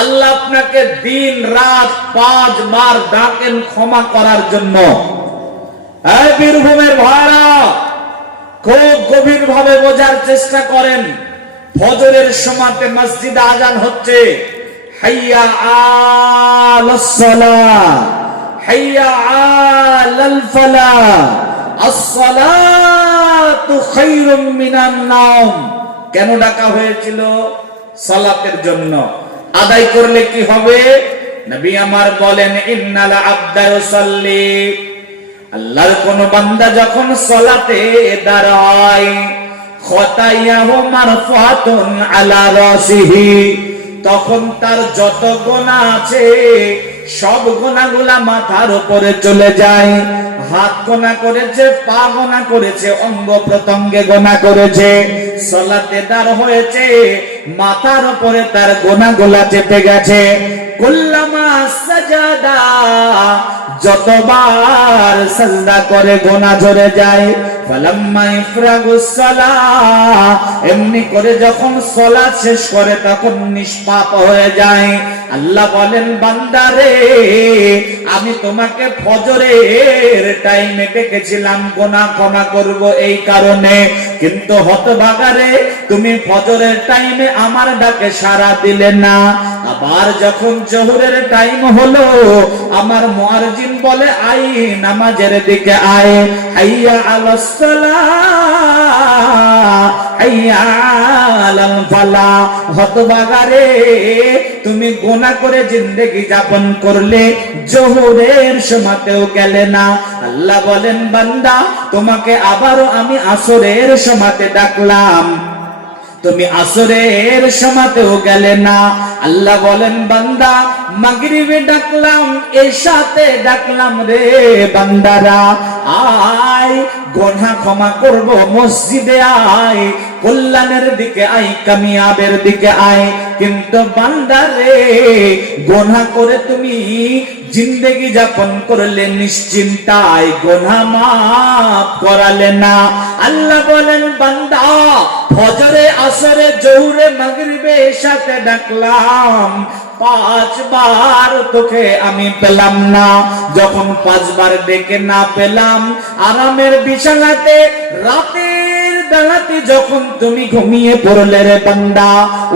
আল্লাহ আপনাকে দিন, রাত, পাঁচ বার ডাকেন ক্ষমা করার জন্য। বীরভূমের ভাড়া খুব গভীর ভাবে বোঝার চেষ্টা করেন। ফজরের সময়তে মসজিদে আজান হচ্ছে। হাইয়া হাইয়া কেন ডাকা হয়েছিল? সালাতের জন্য। আদায় করলে কি হবে? নবী আমার বলেন, ইন্নাল আবদা ইউসাল্লি আল্লাহর কোন বান্দা যখন সলাতে দাঁড়ায়, খতাইয়াহু মারফাতুন আলা রাসিহি। তখন তার যত গোনা আছে, সব গোনাগুলা মাথার উপরে চলে যায়। হাত গোনা করেছে, পা গোনা করেছে, অঙ্গ প্রত্যঙ্গে গোনা করেছে। সলাতে দাঁড় হয়েছে মাথার উপরে তার গোনা গোলা চেপে গেছে। সাজাদা যতবার সাজদা করে গোনা ঝরে যায় এমনি করে যখন সালাত শেষ করে তখন নিষ্পাপ হয়ে যায়। আল্লাহ বলেন বান্দারে আমি তোমাকে ফজরের টাইমে ডেকেছিলাম গোনা ক্ষমা করব এই কারণে। কিন্তু হতভাগারে তুমি ফজরের টাইমে আমার ডাকে সাড়া দিলে না। আবার যখন জোহরের টাইম হলো আমার মুয়াজ্জিন বলে, আই, নামাজের দিকে আয়। হাইয়া আলাস হতভাগারে তুমি গোনা করে জিন্দেগি যাপন করলে, জোহরের সময়তেও গেলে না। আল্লাহ বলেন, বান্দা, তোমাকে আবারও আমি আসরের সময়তে ডাকলাম। তুমি আসরের সময়তেও গেলে না। আল্লাহ বলেন, বান্দা, মাগরিবে ডাকলাম এসাতে ডাকলাম রে বান্দারা। আয়, গোনা ক্ষমা করব, মসজিদে আয়, কল্যাণের দিকে আয়, কামিয়াবের দিকে আয়। কিন্তু বান্দারে, গোনা করে তুমি জিন্দেগি যাপন করলে নিশ্চিন্তায় গোনা মাফ করালে না। আল্লাহ বলেন, বান্দা, ফজরে, আসরে, জহুরে, মাগরিবে সাথে ডাকলাম, পাঁচবার তোকে আমি পেলাম না। যখন পাঁচবার ডেকে না পেলাম, আরামের বিছানাতে রাতের বেলাতে যখন তুমি ঘুমিয়ে পড়লে রে বান্দা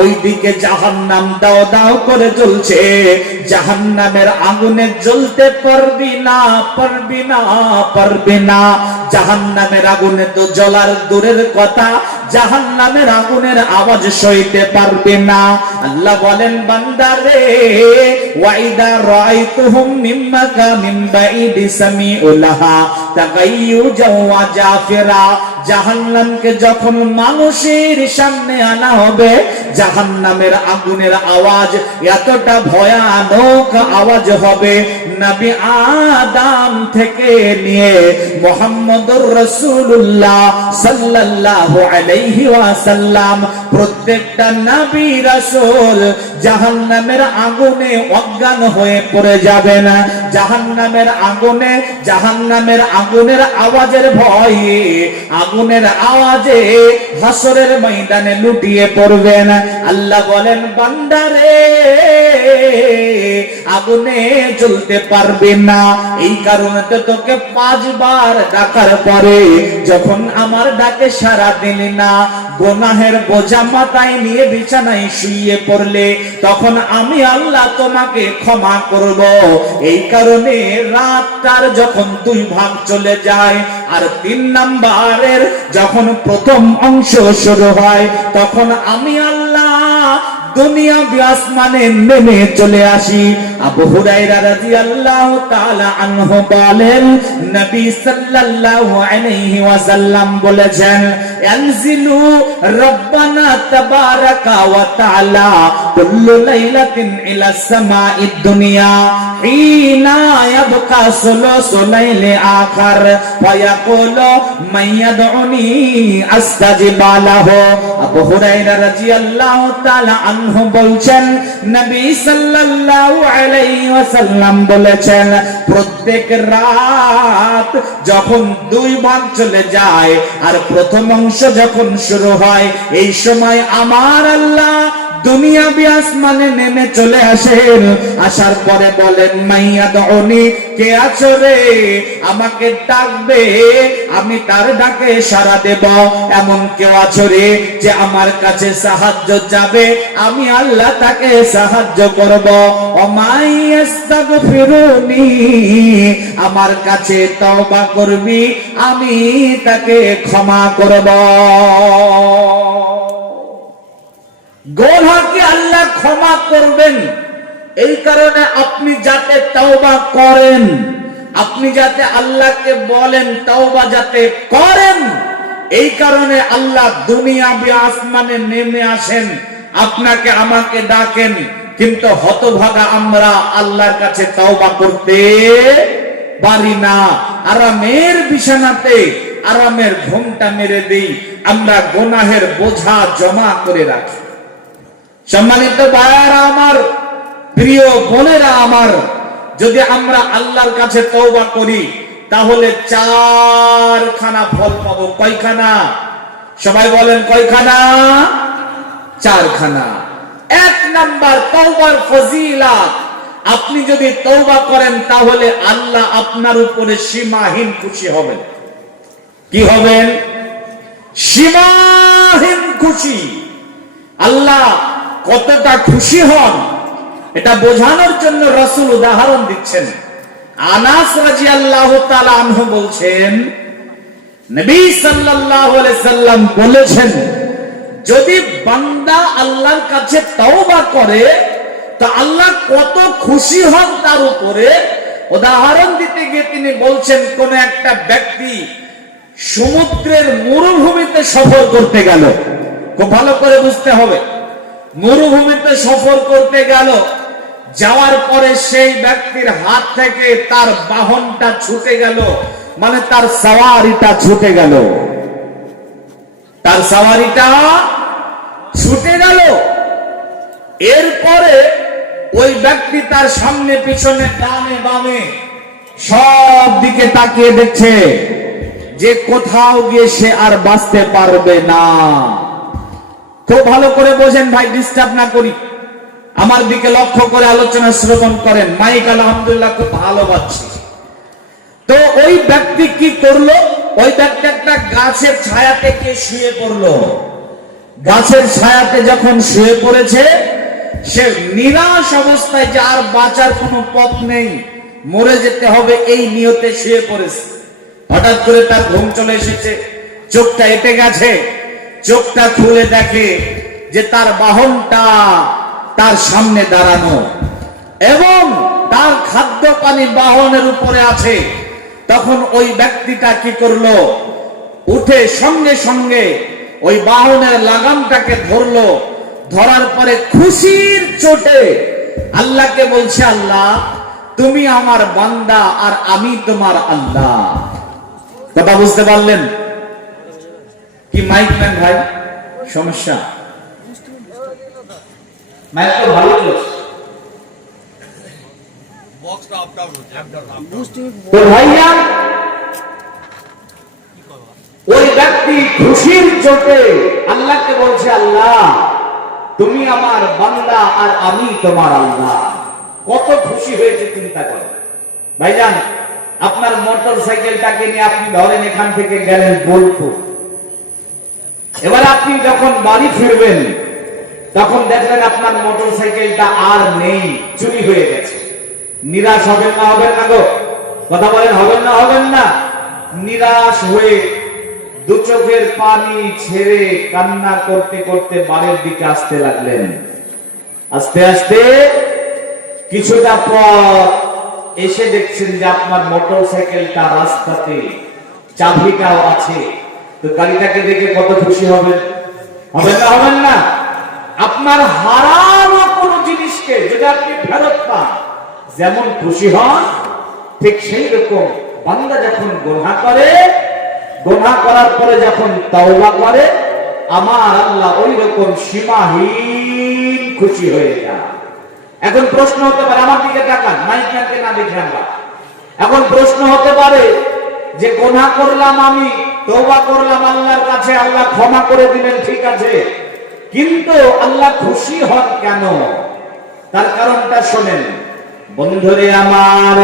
ওই দিকে জাহান্নাম দাও দাও করে জ্বলছে। জাহান্নামের আগুনে জ্বলতে পারবি না পারবি না পারবি না। জাহান্নামের আগুনে তো জ্বলার দূরের কথা জাহান্নামের আগুনের আওয়াজ সইতে পারবে না। আল্লাহ বলেন বান্দারে ওয়াইদা জাহান্নামকে যখন মানুষের সামনে আনা হবে, জাহান্নামের আগুনের আওয়াজ এতটা ভয়ানক আওয়াজ হবে। নবী আদম থেকে নিয়ে মোহাম্মদুর রাসূলুল্লাহ সাল্লাল্লাহু আলাইহি ওয়াসাল্লাম, প্রত্যেকটা নবী রাসূল জাহান্নামের আগুনে অজ্ঞান হয়ে পড়ে যাবেন জাহান্নামের আগুনে, জাহান্নামের আগুনের আওয়াজের ভয়ে, আগুনের আওয়াজে হাসরের ময়দানে লুটিয়ে পড়বেন আল্লাহ বলেন বান্দারে আগুনে জ্বলতে পারবে না। এই কারণে তোকে পাঁচবার ডাকার পরে যখন আমার ডাকে সারা দিলি না, গোনাহের বোঝা মাথায় নিয়ে বিছানায় শুয়ে পড়লে তখন আমি আল্লাহ তোমাকে ক্ষমা করব। এই কারণে রাতটার যখন দুই ভাগ চলে যায় আর তিন নাম্বারের যখন প্রথম অংশ শুরু হয়, তখন আমি আল্লাহ দুনিয়া আসমানে নেমে চলে আসি। আবু হুরায়রা রাদিয়াল্লাহু তাআলা আনহু বলেন, নবী সাল্লাল্লাহু আলাইহি ওয়াসাল্লাম বলেছেন রব্বানা তাবারাকা ওয়া তাআলা কুল্লু লাইলাতিন ইলা সামাঈদ দুনিয়া হিনা ইয়াবকা সুলুসু লাইলি আখার ফায়াকুলু মান ইয়াদউনি আস্তাজিব লাহু আবু হুরায়রা রাদিয়াল্লাহু তাআলা আনহু বলছেন নবী সাল্লাল্লাহু আলাইহি ওয়াসাল্লাম বলেছেন প্রত্যেক রাত যখন দুই ভাগ চলে যায় আর প্রথম অংশ যখন শুরু হয় এই সময় আমার আল্লাহ দুনিয়াবি আসমানে নেমে চলে আসেন। আসার পরে বলেন, মাইয়া দনি কে আছো রে? আমাকে ডাকবে, আমি তার ডাকে সাড়া দেব। এমন কেউ আছো রে যে আমার কাছে সাহায্য যাবে আমি আল্লাহ তাকে সাহায্য করব। ফিরুনি আমার কাছে তওবা করবি, আমি তাকে ক্ষমা করব। গোলহাকে আল্লাহ ক্ষমা করবেন। এই কারণে আপনি যাতে তওবা করেন, আপনি যাতে আল্লাহকে বলেন, তওবা যাতে করেন, এই কারণে আল্লাহ দুনিয়া বি আসমানে নেমে আসেন, আপনাকে আমাকে ডাকেন। কিন্তু হতভাগা আমরা আল্লাহর কাছে তওবা করতে পারি না। আরামের বিছানাতে, আরামের ঘুমটা মেরে দেই, আমরা গোনাহের বোঝা জমা করে রাখি। সম্মানিত ভাইয়ারা আমার, প্রিয় বোনেরা আমার, যদি আমরা আল্লাহর কাছে তওবা করি, তাহলে চারখানা ফল পাবো। কয়খানা? সবাই বলেন কয়খানা? চারখানা। এক নাম্বার তওবার ফজিলাত। আপনি যদি তওবা করেন, তাহলে আল্লাহ আপনার উপরে সীমাহীন খুশি হবেন। কি হবেন? সীমাহীন খুশি। আল্লাহ কতটা খুশি হন, এটা বোঝানোর জন্য রসুল উদাহরণ দিচ্ছেন। আনাস রাজি আল্লাহ আনহু বলছেন, নবী আলাইহি সাল্লাম বলেছেন, যদি বান্দা আল্লাহর কাছে তওবা করে, তো আল্লাহ কত খুশি হন তার উপরে। উদাহরণ দিতে গিয়ে তিনি বলছেন, কোন একটা ব্যক্তি সমুদ্রের মরুভূমিতে সফর করতে গেল। খুব ভালো করে বুঝতে হবে। মরুভূমিতে সফর করতে গেল। যাওয়ার পরে সেই ব্যক্তির হাত থেকে তার বাহনটা ছুটে গেল মানে তার সাওয়ারিটা ছুটে গেল। তার সাওয়ারিটা ছুটে গেল। এরপরে ওই ব্যক্তি তার সামনে, পিছনে, ডানে, বামে সব দিকে তাকিয়ে দেখছে যে কোথাও গিয়ে সে আর বাঁচতে পারবে না। খুব ভালো করে বোঝেন ভাই ডিস্টার্ব না করি। আমার দিকে লক্ষ্য করে আলোচনা শ্রবণ করেন। মাইক আলহামদুলিল্লাহ খুব ভালো পাচ্ছি তো ওই ব্যক্তি কি করল? ওই ব্যক্তি একটা গাছের ছায়াতে কে শুয়ে পড়ল? গাছের ছায়াতে যখন শুয়ে পড়েছে, সে নিরাশ অবস্থায় যে আর বাঁচার কোনো পথ নেই, মরে যেতে হবে এই নিয়তে শুয়ে পড়েছে। হঠাৎ করে তার ঘুম চলে এসেছে, চোখটা এটে গেছে। চোখটা খুলে দেখে যে তার বাহনটা তার সামনে দাঁড়ানো। এবং তার খাদ্য পানি বাহনের উপরে আছে। তখন ওই ব্যক্তিটা কি করল? উঠে সঙ্গে সঙ্গে ওই বাহনের লাগামটাকে ধরলো। ধরার পরে খুশির চোটে আল্লাহকে বলছে, আল্লাহ, তুমি আমার বান্দা আর আমি তোমার আল্লাহ। কথা বুঝতে পারলেন? কি মাইক ম্যান ভাই? সমস্যা। মাইক তো ভালো চলছে। তো ভাইয়া ওই ব্যক্তি খুশির চোটে আল্লাহকে বলছে আল্লাহ তুমি আমার বান্দা আর আমি তোমার আল্লাহ। কত খুশি হয়েছে চিন্তা করো। ভাইজান আপনার মোটর সাইকেলটাকে নিয়ে আপনি ধরেন এখান থেকে গেলেন বোলপুর। এবার আপনি যখন বাড়ি ফিরবেন, তখন দেখলেন আপনার মোটর সাইকেলটা আর নেই, চুরি হয়ে গেছে। নিরাশ হবেন না হবেন না গো। কথা বলেন, হবেন না হবেন না। নিরাশ হয়ে দু চোখের পানি ছেড়ে কান্না করতে করতে বাড়ির দিকে আসতে লাগলেন। আস্তে আস্তে কিছুটা পর এসে দেখছেন যে আপনার মোটর সাইকেলটা রাস্তাতে চাবিটাও আছে। তো গাড়িটাকে দেখে কত খুশি হবেন হবেন না হবেন না। আপনার হারানো কোন জিনিসকে যদি আপনি ফেরত পান, যেমন খুশি হন, ঠিক সেই রকম বান্দা যখন গোনা করে, গোনা করার পরে যখন তওবা করে, আমার আল্লাহ ওই রকম সীমাহীন খুশি হয়ে যায় এখন প্রশ্ন হতে পারে, আমার দিকে তাকান, মাইক ম্যানকে না দেখে আমরা। এখন প্রশ্ন হতে পারে যে গোনা করলাম আমি তওবা করলাম আল্লাহর কাছে, আল্লাহ ক্ষমা করে দিলেন, ঠিক আছে। কিন্তু আল্লাহ খুশি হন কেন? তার কারণটা শোনেন। বন্ধুরে আমার